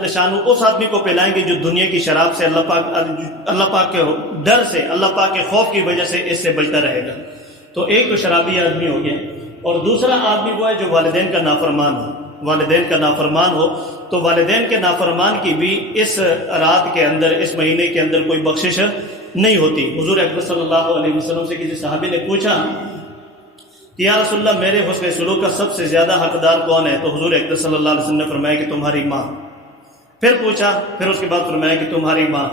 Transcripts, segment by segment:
شانو اس آدمی کو پلائیں گے جو دنیا کی شراب سے اللہ پاک کے ڈر سے، اللہ پاک کے خوف کی وجہ سے اس سے بچتا رہے گا۔ تو ایک تو شرابی آدمی ہو گیا، اور دوسرا آدمی وہ ہے جو والدین کا نافرمان ہو۔ والدین کا نافرمان ہو تو والدین کے نافرمان کی بھی اس رات کے اندر، اس مہینے کے اندر کوئی بخشش نہیں ہوتی۔ حضور اکبر صلی اللہ علیہ وسلم سے کسی صحابی نے پوچھا کہ یا رسول اللہ میرے حسن سلوک کا سب سے زیادہ حقدار کون ہے؟ تو حضور اکبر صلی اللہ علیہ وسلم نے فرمایا کہ تمہاری ماں۔ پھر پوچھا، پھر اس کے بعد فرمایا کہ تمہاری ماں۔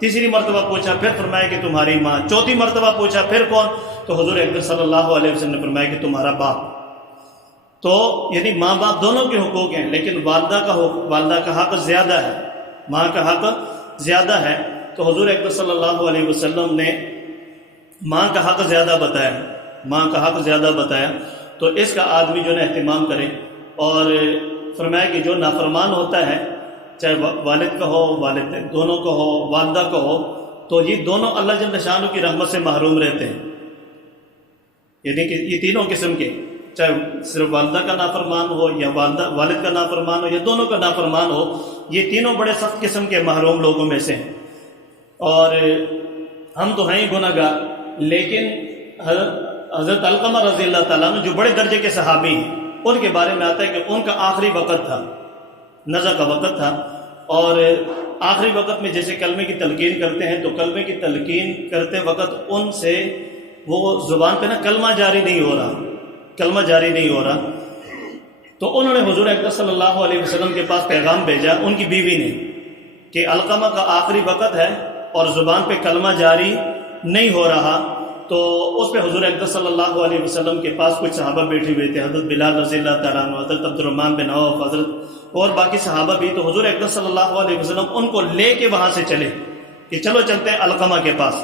تیسری مرتبہ پوچھا، پھر فرمایا کہ تمہاری ماں۔ چوتھی مرتبہ پوچھا، پھر کون؟ تو حضور اکبر صلی اللہ علیہ وسلم نے فرمایا کہ تمہارا باپ۔ تو یعنی ماں باپ دونوں کے حقوق ہیں، لیکن والدہ کا حق زیادہ ہے، ماں کا حق زیادہ ہے۔ تو حضور اکبر صلی اللہ علیہ وسلم نے ماں کا حق زیادہ بتایا، ماں کا حق زیادہ بتایا۔ تو اس کا آدمی جو ہے اہتمام کرے، اور فرمایا کہ جو نافرمان ہوتا ہے، چاہے والد کا ہو، والد دونوں کا ہو، والدہ کا ہو، تو یہ دونوں اللہ جل شانہ کی رحمت سے محروم رہتے ہیں۔ یعنی کہ یہ تینوں قسم کے، چاہے صرف والدہ کا نافرمان ہو یا والد کا نافرمان ہو یا دونوں کا نافرمان ہو، یہ تینوں بڑے سخت قسم کے محروم لوگوں میں سے ہیں۔ اور ہم تو ہیں گناہ گار، لیکن حضرت علقمہ رضی اللہ تعالیٰ عنہ جو بڑے درجے کے صحابی ہیں، ان کے بارے میں آتا ہے کہ ان کا آخری وقت تھا، نزع کا وقت تھا، اور آخری وقت میں جیسے کلمے کی تلقین کرتے ہیں، تو کلمے کی تلقین کرتے وقت ان سے وہ زبان پہ کلمہ جاری نہیں ہو رہا، کلمہ جاری نہیں ہو رہا۔ تو انہوں نے حضور اکبر صلی اللہ علیہ وسلم کے پاس پیغام بھیجا ان کی بیوی نے کہ علقمہ کا آخری وقت ہے اور زبان پہ کلمہ جاری نہیں ہو رہا۔ تو اس پہ حضور اکبر صلی اللہ علیہ وسلم کے پاس کچھ صحابہ بیٹھے ہوئے تھے، حضرت بلال رضی اللہ تعالیٰ عنہ، حضرت عبد الرحمن بن عوف، حضرت اور باقی صحابہ بھی۔ تو حضور اکبر صلی اللہ علیہ وسلم ان کو لے کے وہاں سے چلے کہ چلو چلتے ہیں علقمہ کے پاس۔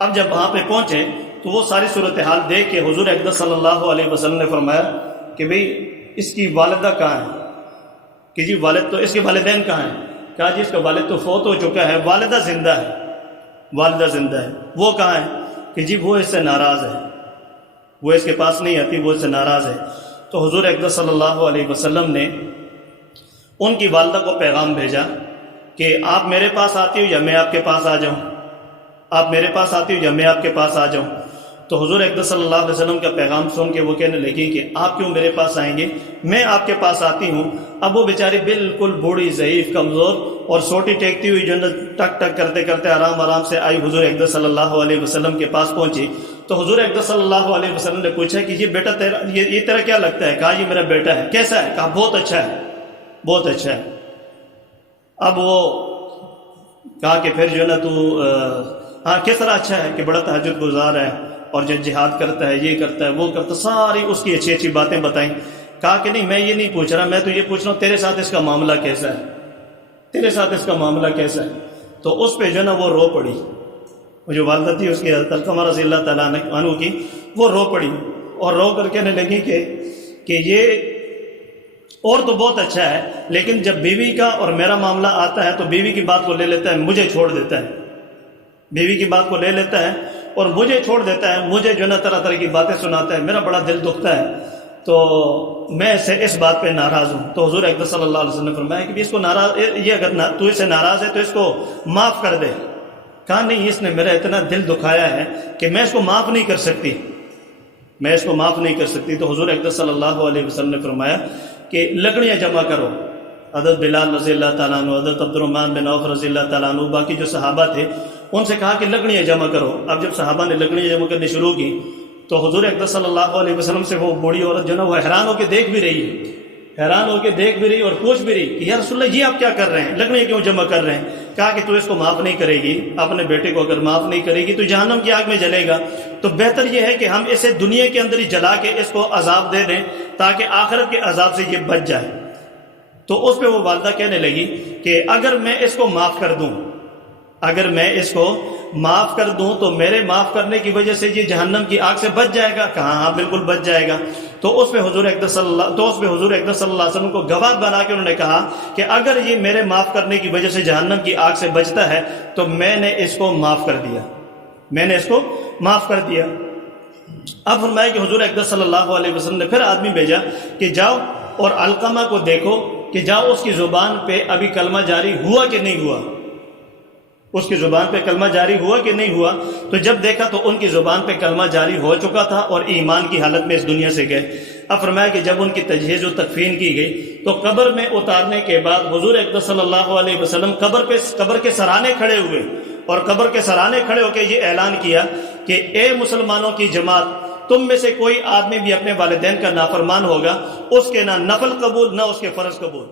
اب جب وہاں پہ پہنچے تو وہ ساری صورتحال دیکھ کے حضور اکبر صلی اللہ علیہ وسلم نے فرمایا کہ بھئی اس کی والدہ کہاں ہے؟ کہ جی والد تو، اس کے والدین کہاں ہیں؟ کہا جی اس کا والد تو فوت ہو چکا ہے، والدہ زندہ ہے، والدہ زندہ ہے۔ وہ کہاں ہے؟ کہ جی وہ اس سے ناراض ہے، وہ اس کے پاس نہیں آتی، وہ اس سے ناراض ہے۔ تو حضور اکبر صلی اللہ علیہ وسلم نے ان کی والدہ کو پیغام بھیجا کہ آپ میرے پاس آتی ہو یا میں آپ کے پاس آ جاؤں؟ آپ میرے پاس آتی ہو یا میں آپ کے پاس آ جاؤں؟ تو حضور اکبر صلی اللہ علیہ وسلم کا پیغام سن کے وہ کہنے لگی کہ آپ کیوں میرے پاس آئیں گے، میں آپ کے پاس آتی ہوں۔ اب وہ بیچاری بالکل بوڑھی، ضعیف، کمزور اور سوٹی ٹیکتی ہوئی جو ٹک ٹک کرتے کرتے آرام سے آئی، حضور اکبر صلی اللہ علیہ وسلم کے پاس پہنچی۔ تو حضور اکبر صلی اللہ علیہ وسلم نے پوچھا کہ یہ بیٹا تیرا، یہ تیرا کیا لگتا ہے؟ کہا یہ میرا بیٹا ہے۔ کیسا ہے؟ کہا بہت اچھا ہے، بہت اچھا ہے۔ اب وہ کہا کہ پھر جو ہے نا تو ہاں کس طرح اچھا ہے؟ کہ بڑا تہجد گزار ہے، اور جو جہاد کرتا ہے، یہ کرتا ہے، وہ کرتا ہے، ساری اس کی اچھی اچھی باتیں بتائیں۔ کہا کہ نہیں میں یہ نہیں پوچھ رہا، میں تو یہ پوچھ رہا ہوں تیرے ساتھ اس کا معاملہ کیسا ہے، تیرے ساتھ اس کا معاملہ کیسا ہے۔ تو اس پہ جو ہے نا وہ رو پڑی، وہ جو والدہ تھی اس کی حضرت علقمہ رضی اللہ تعالیٰ عنہ کی، وہ رو پڑی اور رو کر کہنے لگی کہ یہ اور تو بہت اچھا ہے، لیکن جب بیوی کا اور میرا معاملہ آتا ہے تو بیوی کی بات کو لے لیتا ہے، مجھے چھوڑ دیتا ہے، بیوی کی بات کو لے لیتا ہے اور مجھے چھوڑ دیتا ہے، مجھے جو نا طرح طرح کی باتیں سناتا ہے، میرا بڑا دل دکھتا ہے، تو میں اس بات پہ ناراض ہوں۔ تو حضور اکبر صلی اللہ علیہ وسلم نے فرمایا کہ اس کو ناراض، یہ اگر تو اس سے ناراض ہے تو اس کو معاف کر دے۔ کہا نہیں اس نے میرا اتنا دل دکھایا ہے کہ میں اس کو معاف نہیں کر سکتی، میں اس کو معاف نہیں کر سکتی۔ تو حضور اکبر صلی اللہ علیہ وسلم نے فرمایا کہ لکڑیاں جمع کرو۔ حضرت بلال رضی اللہ تعالیٰ عنہ، حضرت عبد الرحمن بن عوف رضی اللہ تعالیٰ عنہ، باقی جو صحابہ تھے ان سے کہا کہ لکڑیاں جمع کرو۔ اب جب صحابہ نے لکڑیاں جمع کرنی شروع کی تو حضور اکبر صلی اللہ علیہ وسلم سے وہ بوڑھی عورت جو نا وہ حیران ہو کے دیکھ بھی رہی ہے، حیران ہو کے دیکھ بھی رہی اور پوچھ بھی رہی کہ یا رسول اللہ یہ آپ کیا کر رہے ہیں، لکڑیاں کیوں جمع کر رہے ہیں؟ کہا کہ تو اس کو معاف نہیں کرے گی، اپنے بیٹے کو اگر معاف نہیں کرے گی تو جہنم کی آگ میں جلے گا، تو بہتر یہ ہے کہ ہم اسے دنیا کے اندر ہی جلا کے اس کو عذاب دے دیں تاکہ آخرت کے عذاب سے یہ بچ جائے۔ تو اس پہ وہ والدہ کہنے لگی کہ اگر میں اس کو معاف کر دوں، اگر میں اس کو معاف کر دوں تو میرے معاف کرنے کی وجہ سے یہ جہنم کی آگ سے بچ جائے گا؟ کہا ہاں بالکل بچ جائے گا۔ تو اس پہ حضور اکبر صلی اللہ علیہ وسلم کو گواہ بنا کے انہوں نے کہا کہ اگر یہ میرے معاف کرنے کی وجہ سے جہنم کی آگ سے بچتا ہے تو میں نے اس کو معاف کر دیا، میں نے اس کو معاف کر دیا۔ اب فرمایا کہ حضور اکبر صلی اللہ علیہ وسلم نے پھر آدمی بھیجا کہ جاؤ اور علقمہ کو دیکھو کہ جاؤ اس کی زبان پہ ابھی کلمہ جاری ہوا کہ نہیں ہوا، اس کی زبان پہ کلمہ جاری ہوا کہ نہیں ہوا. تو جب دیکھا تو ان کی زبان پہ کلمہ جاری ہو چکا تھا اور ایمان کی حالت میں اس دنیا سے گئے. اب فرمایا کہ جب ان کی تجہیز و تکفین کی گئی تو قبر میں اتارنے کے بعد حضور اقدس صلی اللہ علیہ وسلم قبر کے سرانے کھڑے ہوئے اور قبر کے سرانے کھڑے ہو کے یہ اعلان کیا کہ اے مسلمانوں کی جماعت، تم میں سے کوئی آدمی بھی اپنے والدین کا نافرمان ہوگا، اس کے نہ نفل قبول نہ اس کے فرض قبول.